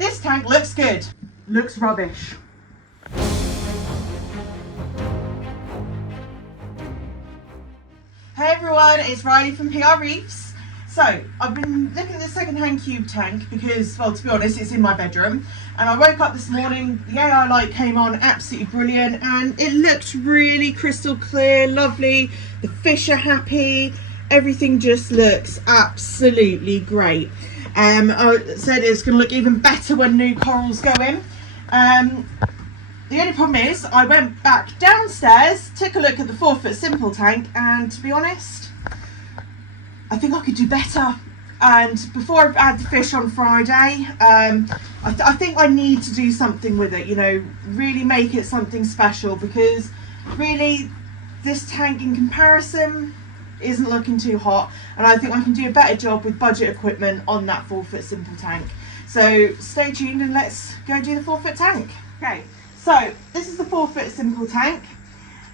This tank looks good. Looks rubbish. Hey everyone, it's Riley from PR Reefs. So, I've been looking at the second-hand cube tank because, well, to be honest, it's in my bedroom. And I woke up this morning, the AI light came on, absolutely brilliant, and it looked really crystal clear, lovely. The fish are happy, everything just looks absolutely great. I said it's going to look even better when new corals go in. The only problem is I went back downstairs, took a look at the 4-foot simple tank, and to be honest, I think I could do better. And before I add the fish on Friday, I think I need to do something with it, you know, really make it something special, because really this tank in comparison isn't looking too hot, and I think I can do a better job with budget equipment on that 4-foot simple tank. So stay tuned and let's go do the 4-foot tank. Okay, so this is the 4-foot simple tank,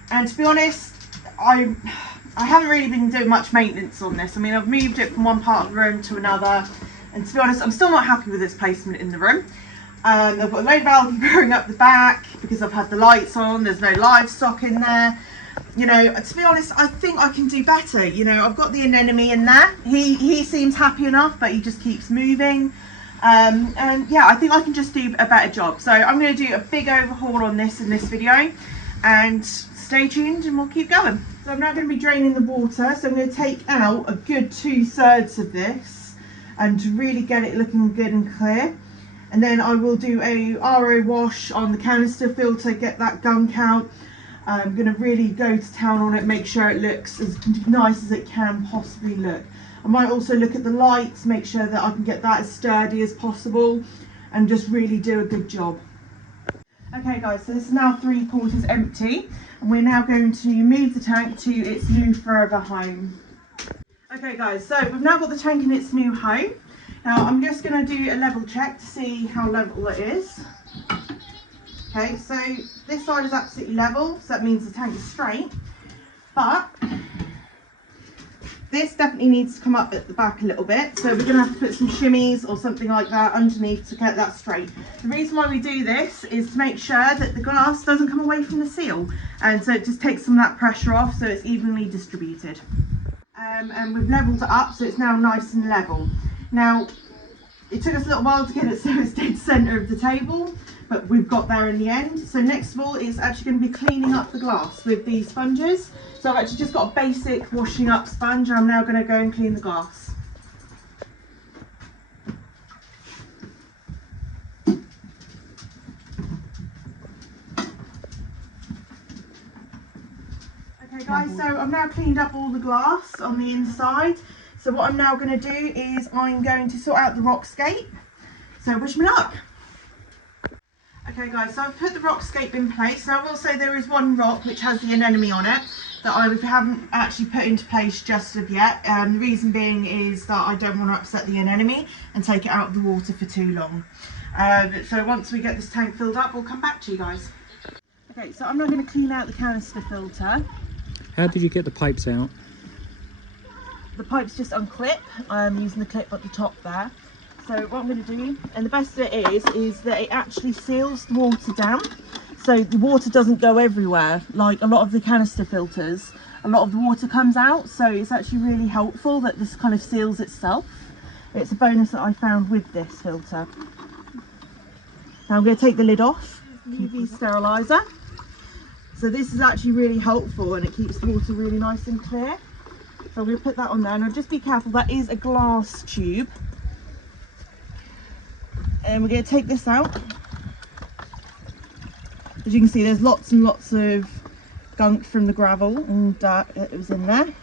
and to be honest, I haven't really been doing much maintenance on this. I mean, I've moved it from one part of the room to another, and to be honest, I'm still not happy with its placement in the room. I've got a load of algae growing up the back because I've had the lights on, there's no livestock in there. You know, to be honest, I think I can do better. You know, I've got the anemone in there. He seems happy enough, but he just keeps moving. And yeah, I think I can just do a better job. So I'm going to do a big overhaul on this in this video, and stay tuned and we'll keep going. So I'm now going to be draining the water. So I'm going to take out a good 2/3 of this and to really get it looking good and clear. And then I will do a RO wash on the canister filter, get that gunk out. I'm going to really go to town on it, make sure it looks as nice as it can possibly look. I might also look at the lights, make sure that I can get that as sturdy as possible, and just really do a good job. Okay guys, so this is now 3/4 empty, and we're now going to move the tank to its new forever home. Okay guys, so we've now got the tank in its new home. Now I'm just going to do a level check to see how level it is. Okay, so this side is absolutely level, so that means the tank is straight, but this definitely needs to come up at the back a little bit, so we're going to have to put some shimmies or something like that underneath to get that straight. The reason why we do this is to make sure that the glass doesn't come away from the seal, and so it just takes some of that pressure off so it's evenly distributed. And we've levelled it up so it's now nice and level. Now, it took us a little while to get it so it's dead centre of the table, but we've got there in the end. So next of all, it's actually going to be cleaning up the glass with these sponges. So I've actually just got a basic washing up sponge, and I'm now going to go and clean the glass. Okay guys, so I've now cleaned up all the glass on the inside. So what I'm now going to do is I'm going to sort out the rockscape. So wish me luck. Okay guys, so I've put the rockscape in place. Now I will say there is one rock which has the anemone on it that I haven't actually put into place just of yet. The reason being is that I don't want to upset the anemone and take it out of the water for too long. So once we get this tank filled up, we'll come back to you guys. Okay, so I'm now going to clean out the canister filter. How did you get the pipes out? The pipes just unclip. I'm using the clip at the top there. So what I'm going to do, and the best of it is that it actually seals the water down, so the water doesn't go everywhere like a lot of the canister filters. A lot of the water comes out, so it's actually really helpful that this kind of seals itself. It's a bonus that I found with this filter. Now I'm going to take the lid off, UV steriliser. So this is actually really helpful, and it keeps the water really nice and clear. So we'll put that on there. Now just be careful, that is a glass tube. And we're going to take this out. As you can see, there's lots and lots of gunk from the gravel and dirt that was in there.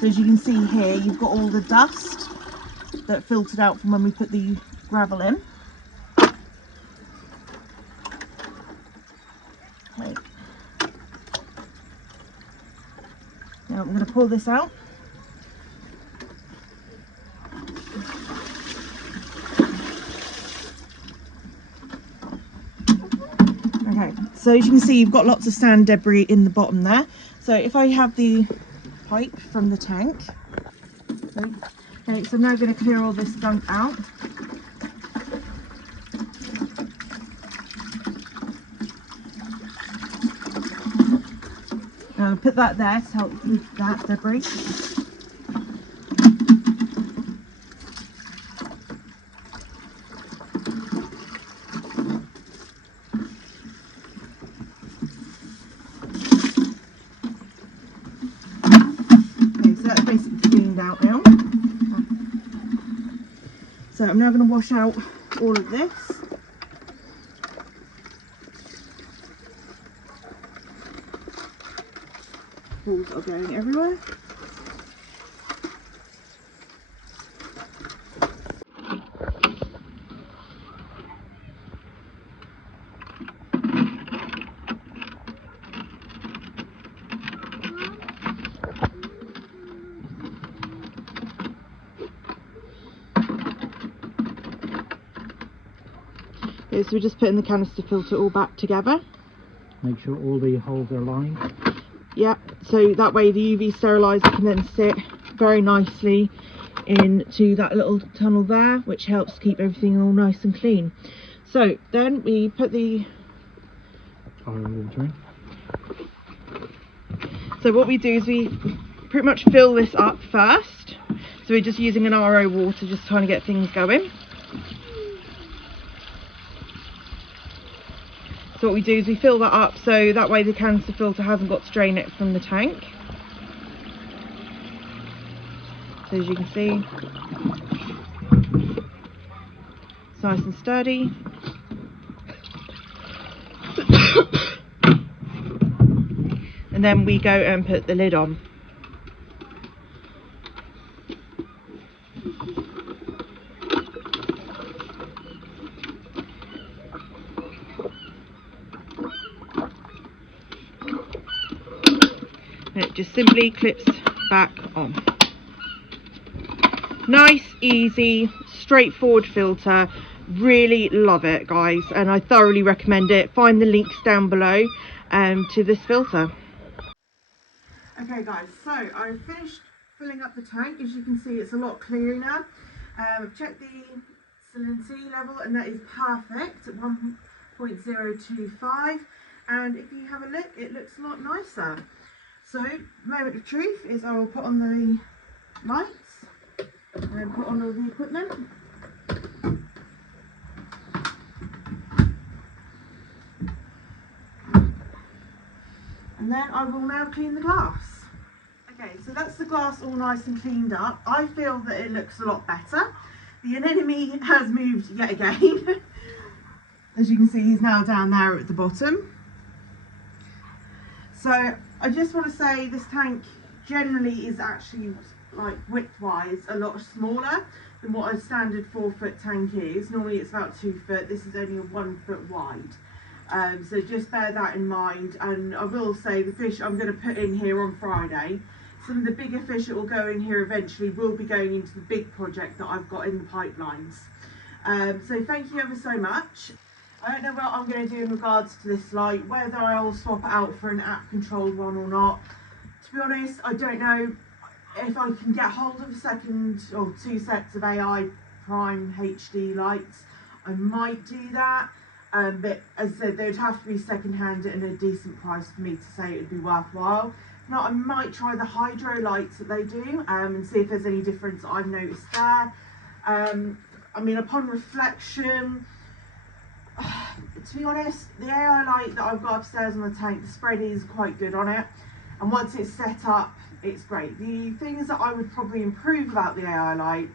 So as you can see here, you've got all the dust that filtered out from when we put the gravel in. Okay. Now I'm going to pull this out. So as you can see, you've got lots of sand debris in the bottom there. So if I have the pipe from the tank, okay, so I'm now going to clear all this gunk out. And I'll put that there to help with that debris. So I'm now going to wash out all of this. Balls are going everywhere. Okay, so we're just putting the canister filter all back together. Make sure all the holes are aligned. Yeah, so that way the UV steriliser can then sit very nicely into that little tunnel there, which helps keep everything all nice and clean. So then we put the water in. So what we do is we pretty much fill this up first. So we're just using an RO water, just trying to get things going. So what we do is we fill that up so that way the canister filter hasn't got to drain it from the tank. So as you can see, it's nice and sturdy. And then we go and put the lid on. And it just simply clips back on. Nice, easy, straightforward filter. Really love it, guys, and I thoroughly recommend it. Find the links down below to this filter. Okay guys, so I've finished filling up the tank. As you can see, it's a lot clearer now. I've checked the salinity level and that is perfect at 1.025, and if you have a look, it looks a lot nicer. So moment of truth is I will put on the lights and put on all the equipment. And then I will now clean the glass. Okay, so that's the glass all nice and cleaned up. I feel that it looks a lot better. The anemone has moved yet again. As you can see, he's now down there at the bottom. So I just want to say this tank generally is actually, like, width-wise a lot smaller than what a standard 4-foot tank is. Normally it's about 2 foot. This is only a 1 foot wide. So just bear that in mind. And I will say the fish I'm going to put in here on Friday, some of the bigger fish that will go in here eventually will be going into the big project that I've got in the pipelines. So thank you ever so much. I don't know what I'm going to do in regards to this light, whether I'll swap it out for an app controlled one or not. To be honest, I don't know if I can get hold of a second or 2 sets of AI Prime HD lights. I might do that. But as I said, they'd have to be second-hand at a decent price for me to say it would be worthwhile. If not, I might try the hydro lights that they do and see if there's any difference I've noticed there. I mean, upon reflection, to be honest, the AI light that I've got upstairs on the tank, the spread is quite good on it. And once it's set up, it's great. The things that I would probably improve about the AI light,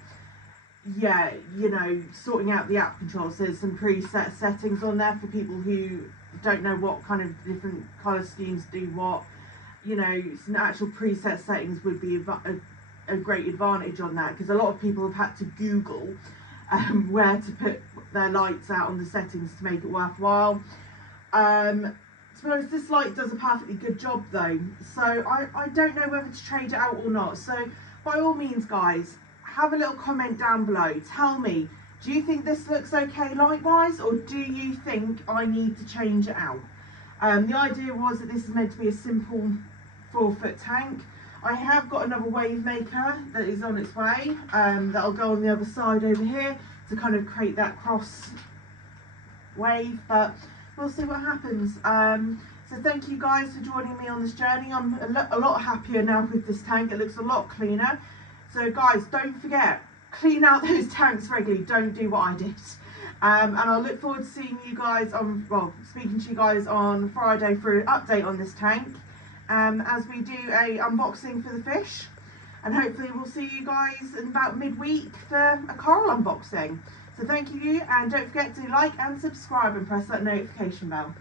yeah, you know, sorting out the app controls. There's some preset settings on there for people who don't know what kind of different colour schemes do what. You know, some actual preset settings would be a great advantage on that, because a lot of people have had to Google where to put their lights out on the settings to make it worthwhile. To be honest, this light does a perfectly good job though, so I don't know whether to trade it out or not. So by all means, guys, have a little comment down below. Tell me, do you think this looks okay light-wise, or do you think I need to change it out? The idea was that this is meant to be a simple 4-foot tank. I have got another wave maker that is on its way, that'll go on the other side over here to kind of create that cross wave, but we'll see what happens. So thank you guys for joining me on this journey. I'm a lot happier now with this tank. It looks a lot cleaner. So guys, don't forget, clean out those tanks regularly. Don't do what I did. And I'll look forward to seeing you guys on, well, speaking to you guys on Friday for an update on this tank, as we do a unboxing for the fish. And hopefully we'll see you guys in about midweek for a coral unboxing. So thank you, and don't forget to like and subscribe and press that notification bell.